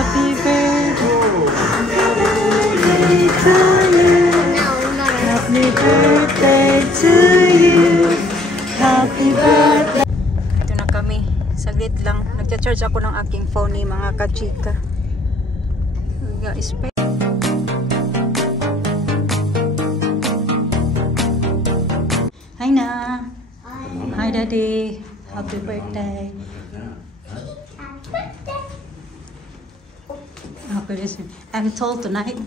Happy birthday to you. Happy birthday to you. Happy birthday. Ito na kami. Saglit lang. Nagcha-charge ako ng aking phone ni mga kachika. Guys, hi na. Hi daddy. Happy birthday. Happy birthday. I'm tall tonight.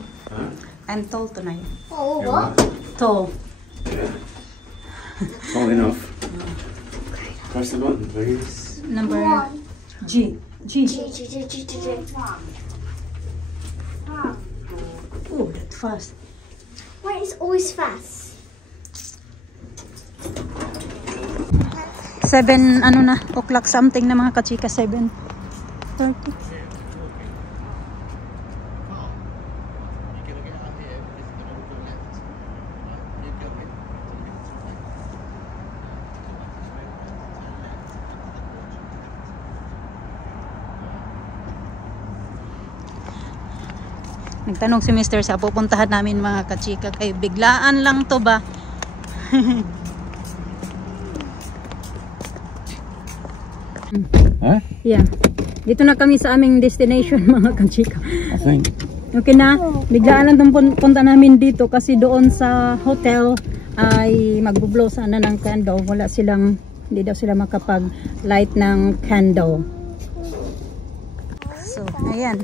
I'm tall tonight. Oh, what? Tall. Tall enough. Press the button, please. Number G. G. Oh, that's fast. Why is always fast? 7, ano na, o'clock something na mga kachika, 7:30. Nagtanong si Mr. sa pupuntahan namin mga kachika, kay biglaan lang to ba? Huh? Yeah. Dito na kami sa aming destination mga kachika. I think. Okay na, biglaan lang itong punta namin dito kasi doon sa hotel ay magbublow sana ng candle. Wala silang, hindi daw sila makapag-light ng candle. So, ayan.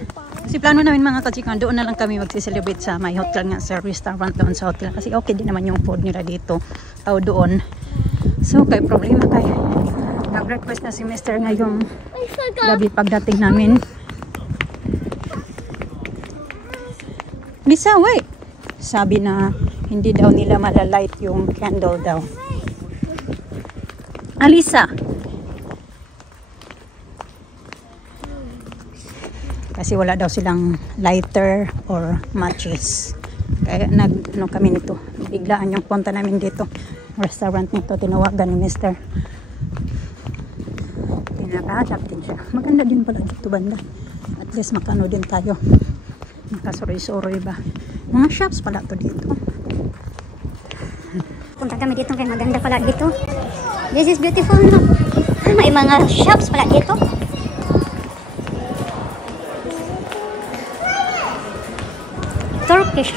Kasi plano namin mga kachika, doon na lang kami magsi-celebrate sa may hotel nga, sa restaurant doon sa hotel. Kasi okay din naman yung food nila dito o doon. So, kay problema kayo. Nag-request na si Mr. ngayong gabi pagdating namin. Lisa, wait! Sabi na hindi daw nila malalight yung candle daw. Alisa! Kasi wala daw silang lighter or matches. Kaya ano kami nito. Biglaan yung punta namin dito. Restaurant nito. Tinawagan ni Mr. Pinaka-adap din siya. Maganda din pala dito banda. At least makano din tayo. Makasuroy-suroy ba. Mga shops pala to dito. Punta kami dito kaya maganda pala dito. This is beautiful, no? May mga shops pala dito. Turkish.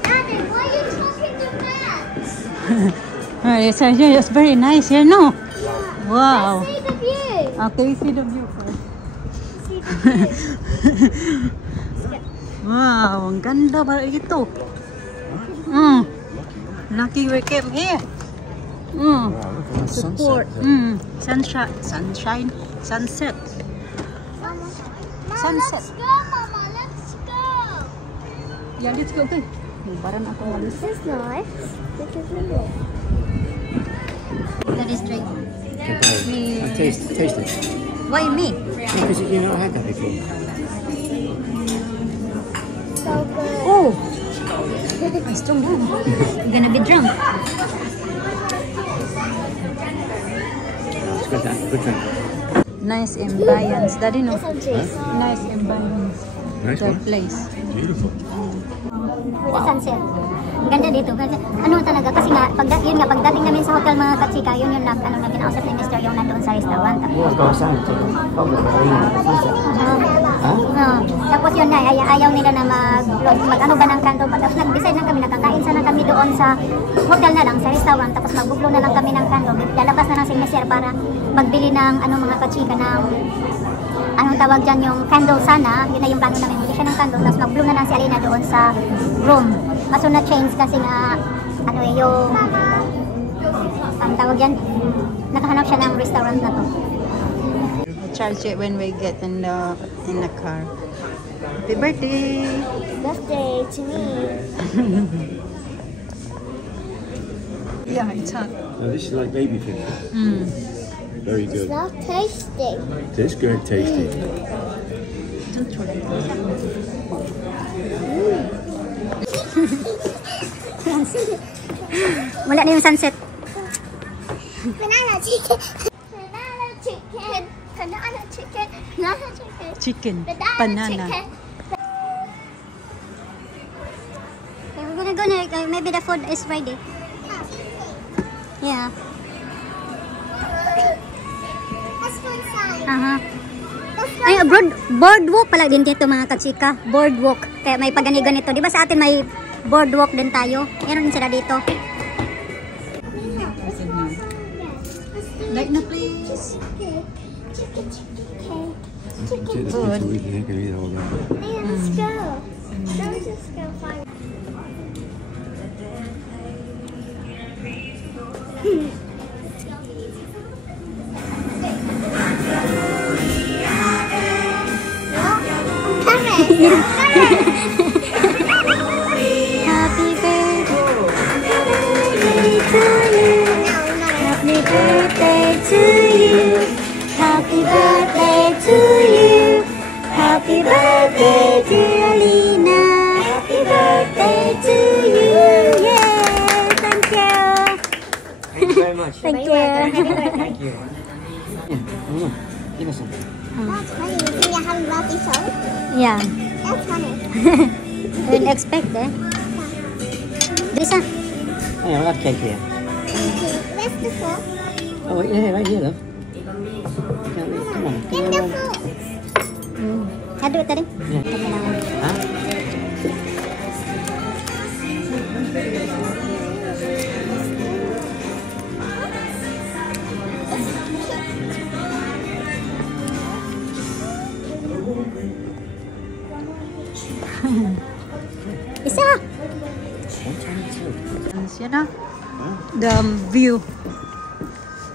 Daddy, why are you talking to bats? It's very nice here, no? Wow. See the view. Okay, see the view first. See the view. Wow, ang ganda ba ito? Lucky we came here. Wow, look at that Support. sunset. Sunshine. Sunset. Mama, Sunset. let's go, Mama. Let's go. Yeah, let's go. Okay. Parang ako malis. This is nice. This is nice. That is straight. Taste it. Why me? Because you've not had that before. So good. Oh! It's too good. You're gonna be drunk. It's good, that. Good drink. Nice ambience. Daddy, no? This one cheese. Nice ambience. Nice The one. place. Beautiful. With the sunset. Ang ganda dito kasi ano talaga kasi nga yun nga pagdating namin sa hotel mga kachika yun yung kinausap ni Mr. yung nandoon sa restaurant. Tapos yun na ayaw nila na mag ano ba ng candle pa tapos nag-decide na kami nakakain sana kami doon sa hotel na lang sa restaurant tapos magbublo na lang kami ng candle lalabas na lang si Mr. para magbili ng ano mga kachika ng anong tawag dyan yung candle sana yun na yung plano namin bili siya ng candle tapos mag-blow na lang si Alina doon sa room kaso na change kasi nga ano yung ang tawag dyan nakahanap siya ng restaurant na to. Charge it when we get in the car. Happy birthday! Birthday to me. Yeah, it's hot. No, this is like baby food. Very good. It's not tasty. It is good, tasty. Don't try it. Wala na yung sunset. Banana chicken. Banana chicken. Banana chicken. Banana chicken. Chicken. Banana Banana. chicken. Okay, we're gonna go now. Maybe the food is ready. Yeah. Let's go inside. Ay, boardwalk pala din dito mga kachika. Boardwalk. Kaya may pagani-ganito. Di ba sa atin may boardwalk din tayo? Meron din sila dito. Like na please. Food. Let's go. Let's just go find. Happy birthday to you. Happy birthday to you. Happy birthday dear Lina. Happy birthday to you. Yay! Thank you. Thank you very much. Thank you. Thank you. Give us some. That's funny. You think you're having birthday show? Yeah. That's funny. Didn't expect eh. Bisa. Oh, yeah, I got cake here. Where's the fork? Oh, wait, yeah, right here, love. Come on. Get the fork. Aduh tadi. Yeah. Huh? Isa. Siya na. The view.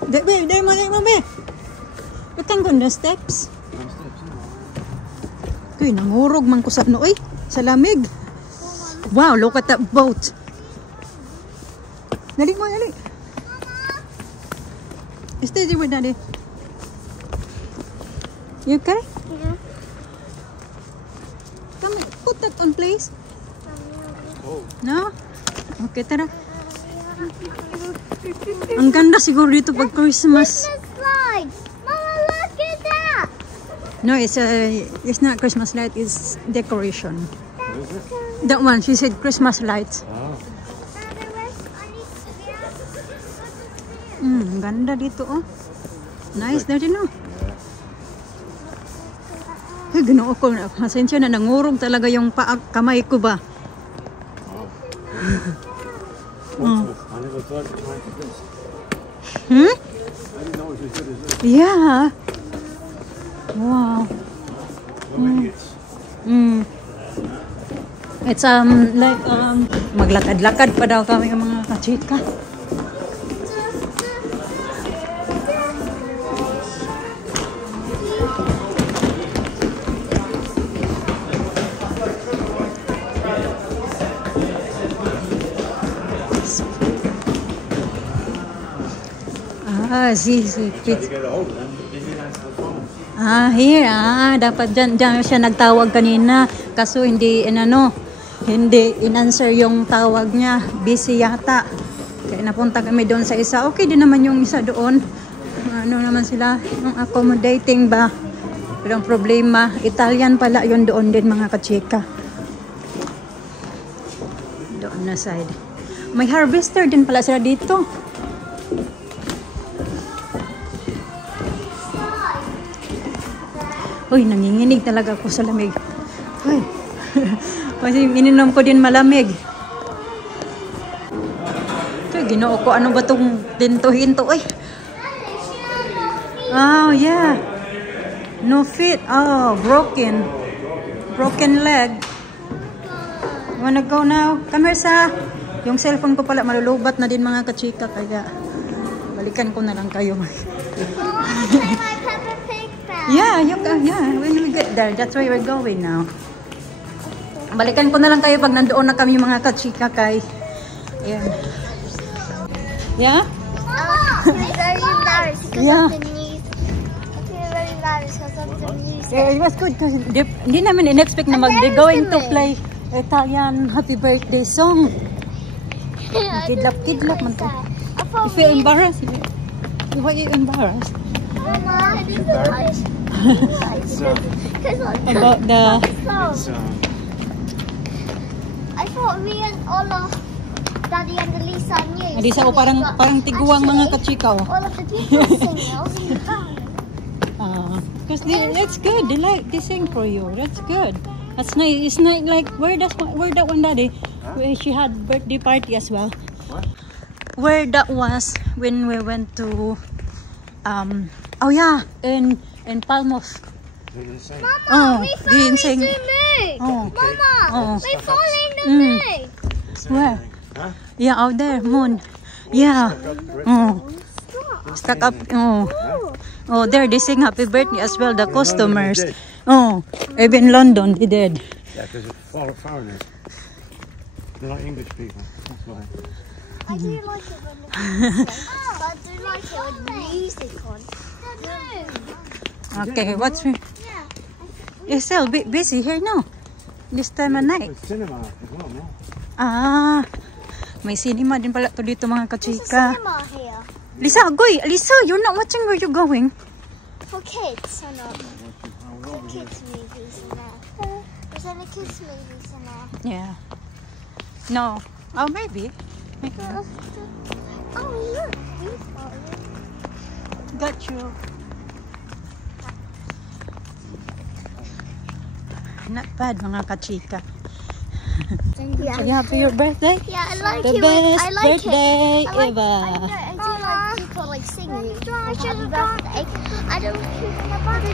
Wait, there, mami. We can go on the steps. Uy, nangurog man ko sa nooy. Sa lamig. Wow, look at that boat. Dali mo, dali. Stay there with daddy. You okay? Yeah. Come on, put that on please. No? Okay, tara. Ang ganda siguro dito pag Christmas. Slide. Mama, look at that. No, it's not Christmas light, it's decoration. That one, she said Christmas lights. Ang ganda dito oh. Nice na din oh. Ay, ginoo ko. Pasensya na, nangurog talaga yung kamay ko ba. I never thought of trying to this. Hmm? I didn't know it was as good as this. Yeah. Wow. We're idiots. It's like maglakad-lakad pa daw kami ng mga kachika. Si Tried to get a hold of them, but they didn't answer the phone. here dapat dyan siya nagtawag kanina kaso hindi in-answer yung tawag niya, busy yata kaya napunta kami doon sa isa. Okay din naman yung isa doon, ano naman sila yung accommodating ba, pero ang problema Italian pala yun doon din mga kachika, doon na side. May harvester din pala sila dito. Uy, nanginginig talaga ako sa lamig. Uy. Kasi ininom ko din malamig. Ito, ginoo ko. Ano ba itong tintuhin to? Uy. Oh, yeah. No fit. Oh, broken. Broken leg. You wanna go now? Come here, Sa. Yung cellphone ko pala malulubat na din mga kachika. Kaya balikan ko na lang kayo. Yeah, when we get there, that's where we're going now. Balikan ko na lang kayo pag nandoon na kami mga kachika kay. Ayan. Yeah? I'm very embarrassed because Yeah. of the news. I feel very embarrassed because of the news. Yeah, it was good kasi hindi namin in-expect na they're going to play Italian happy birthday song. Kidlap man to. You feel embarrassed? Why are you embarrassed? Mama, It's, About the... I thought me and Ola, Daddy and Lisa knew. Alisa, oh, parang tiguang mga kachika, oh. All of the people singing. I was in the back. Because that's good. They sing for you. That's good. That's nice. It's not like where that one, Daddy? Where she had birthday party as well. What? Where that was when we went to oh yeah, in Palmos. Mama, we didn't found sing. the moon. Oh. Mama, Oh. we following the Mm. moon. Where? Huh? Yeah, out there, moon. Yeah. Oh. Stuck up. Oh. Oh, there they sing happy birthday as well. The customers. did. Oh, even London they did. Yeah, because it's foreigners. They're not English people. That's why. I do like it when the music. I do like it with the music on. Okay, what's Yeah. you're still busy here now? This time of night. It's cinema as well, no? Ah, may cinema din pala to dito mga There's a kachika. cinema here Lisa, Goy, Lisa, you're not watching where you're going. for kids and for kids movies and that. There's only kids movies and that. Yeah. No. Oh, maybe. Oh look, these are Got you. Not bad mga kachika. yeah. Are you happy your birthday? Yeah, I like The it. best I like birthday it. I like, ever. I do like people like singing happy birthday. I don't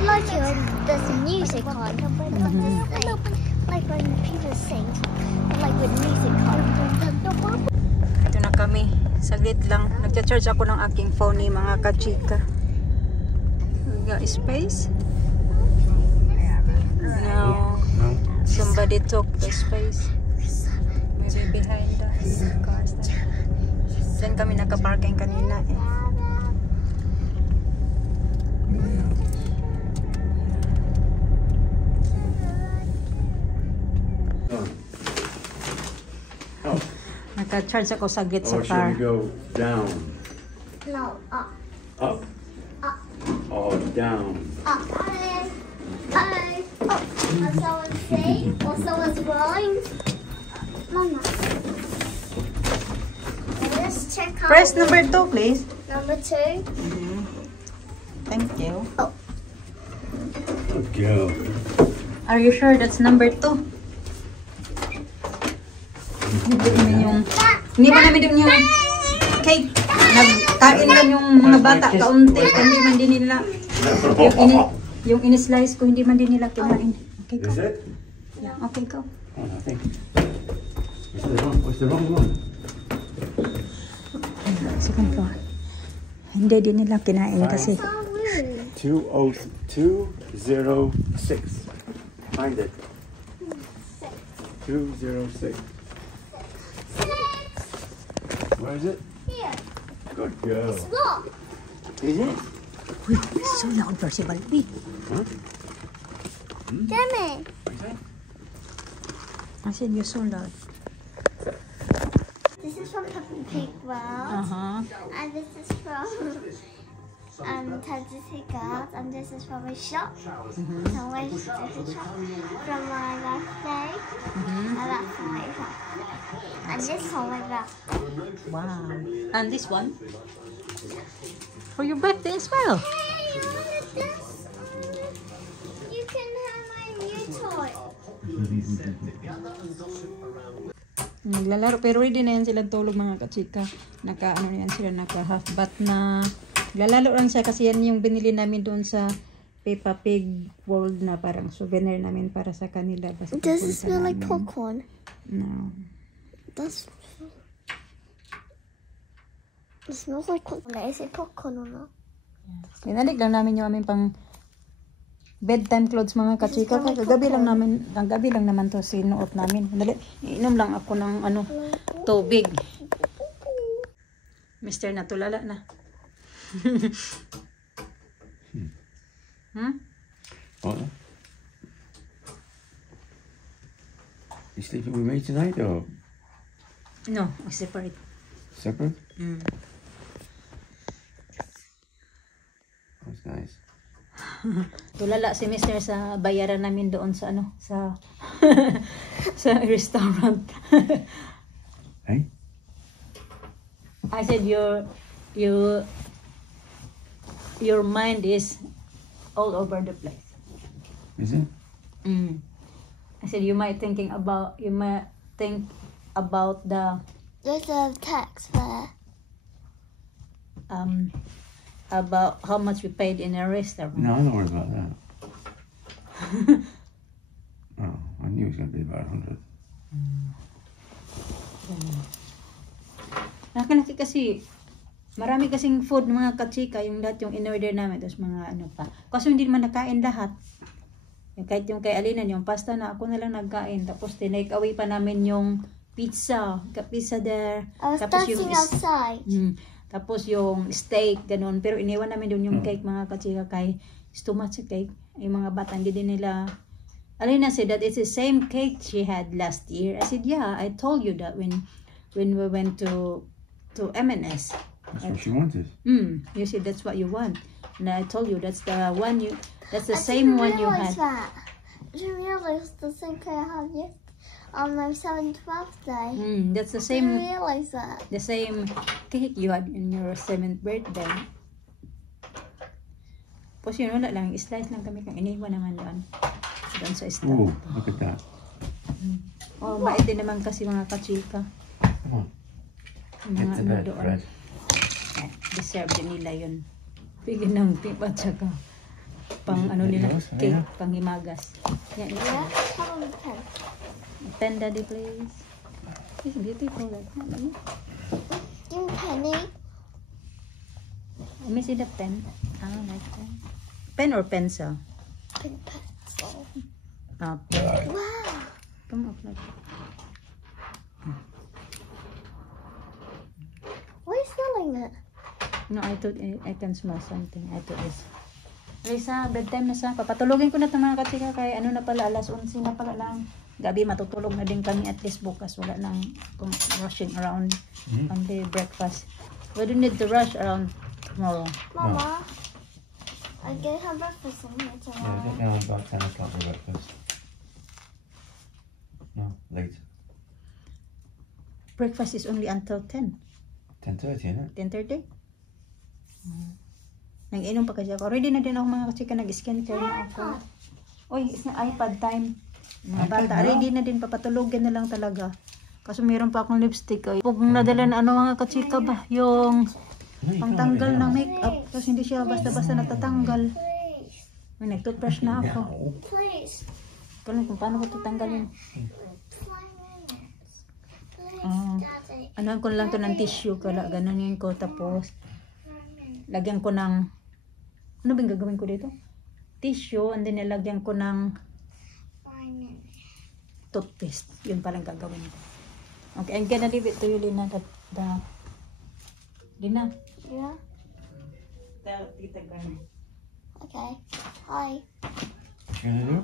like it when there's music on. Like when people sing, I like with music on. Ito na kami. Saglit lang. Nagcha-charge ako ng aking phone ni mga kachika. We got space. No. No. Somebody took the space. Maybe behind the cars. Diyan kami nakaparking kanina eh. Oh. Naka-charge ako saglit sa Or should car. we go down? No, up, Up? up, Or down? up. Hi. Oh, and someone's saying, or someone's drawing. Mama. Let's check out. Press number 2, please. Number 2. Thank you. Good girl. Are you sure that's number 2? Hindi pa namin yung cake. Nagkain lang yung mga bata kaunti. Hindi man din nila yung in-slice ko, hindi man din nila kinain. Okay, go. Is it? Yeah, okay, go. Oh, I think. What's the wrong one? Second floor. Hindi din nila kinain kasi 20206. Find it. 206. Where is it? Here. Good girl. Look. Is it? uy, so loud for si Balbi. Huh? Jimmy. What is that? I said you're so loud. This is from Puppy Pig World. Uh-huh. And this is from Tennessee Girls. And this is from a shop. And where's the shop? From my birthday. And that's from my birthday. And this from my birthday. Wow. And this one? For your birthday as well. Hey, you wanted this? You can have my new toy. Naglalaro pero ready na yan sila tulog mga kachika. Naka ano yan sila, naka half bath na. Naglalaro lang siya kasi yan yung binili namin doon sa Peppa Pig World na parang souvenir namin para sa kanila. Basta Does it pupunta smell like namin. popcorn? No. It smells like popcorn. Is it popcorn or not? Inalig lang namin yung aming pang bedtime clothes mga kachika. Kagabi lang namin, ang gabi lang naman to sinuot namin. Dali, inom lang ako ng ano, tubig. Mr. Natulala na. Hmm? What? You sleeping with me tonight or No, separate. separate? Tulala si Mr. sa bayaran namin doon sa ano, sa sa restaurant. Hey? I said your mind is all over the place. Is it? I said you might think about the There's a tax there. about how much we paid in a restaurant. No, I'm not worried about that. Oh, I knew it was going to be about 100. Nakalaki kasi marami kasing food ng mga kachika, yung lahat yung in-order namin, tapos mga ano pa. Kasi hindi naman nakain lahat. Kahit yung kay Alina, yung pasta na ako na lang nagkain. Tapos tinake away pa namin yung pizza there. I was Tapos dancing outside. Tapos yung steak, ganun. Pero iniwan namin doon yung cake, mga kachika, kay it's too much cake. Yung mga bata, hindi din nila. Alina said that it's the same cake she had last year. I said, yeah, I told you that when we went to M&S. That's what she wanted. You said that's what you want. And I told you that's the one that's the same one you had. That. I didn't realize the same cake I had yesterday on my 7th birthday. That's the I same didn't realize that. the same cake you had in your 7th birthday. Tapos yun, wala lang. Slice lang kami kung iniwan naman doon sa stove. Ooh, look at that. Oh, mait din naman kasi mga kachika. Come on. Mga Get to ano bed, doon. Fred. Deserve din nila yun. Bigyan ng tip at saka pang ano nila, cake, pang himagas. Yan, Yeah? How about the pen? pen, daddy, please. It's beautiful. Like that. Give me penny. Let me see the pen. Like that. Pen or pencil? Pen pencil. Pen. Wow. Come up like that. Why are you smelling it? No, I thought I can smell something. I thought this. Lisa, bedtime na sa. Papatulogin ko na itong mga kachika kay ano na pala, alas 11 na pala lang. Gabi, matutulog na din kami at least bukas. Wala nang rushing around on the breakfast. We don't need to rush around tomorrow. Mama, I'm going to have breakfast in here Yeah, tomorrow. get down about 10 o'clock for breakfast. No, late. Breakfast is only until 10. 10:30, isn't it? 10:30? Nag-inom pa kasi ako. Ready na din ako mga kachika. Nag-skincare na ako. Uy, it's na iPad time. Mga iPad bata, na? ready na din. Papatulogin na lang talaga. Kasi meron pa akong lipstick. Ay. Kung nadala na ano mga kachika ba? Yung No, you can't pangtanggal have it ng now. makeup. Tapos hindi siya basta-basta natatanggal. Please, May nag-toothbrush na ako. Now. please. Kung paano ko tatanggalin. 5 minutes. Please, Ah. Daddy. Ano ko lang to ng tissue. Kala ganonin ko. Tapos 5 minutes. lagyan ko ng ano ba yung gagawin ko dito? Tissue, and then nilagyan ko ng 5 minutes. toothpaste. Yun palang gagawin ko. Okay, I'm gonna leave it to you, Lina. Lina. Yeah? Tell Tita Garnet. Okay. Hi. What you gonna do?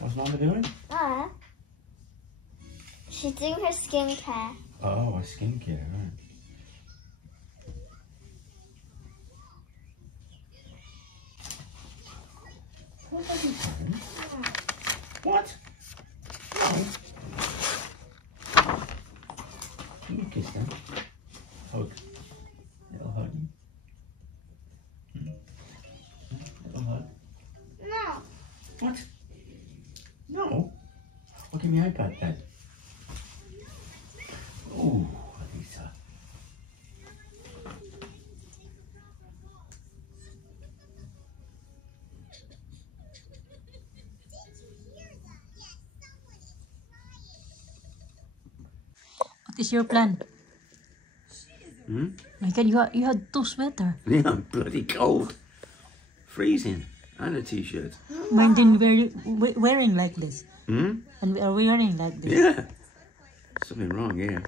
What's Mama doing? She's doing her skincare. Oh, a skincare, right. What are you doing? What? No. Can you kiss them? Hug. Little hug. Little hug. No. What? No. Well, give me your iPad then. Oh, Lisa. What is your plan? My God, you had 2 sweaters. Yeah, I'm bloody cold. Freezing. And a t-shirt. Mine didn't wearing like this. Hmm? And we are wearing like this. Yeah. Something wrong here.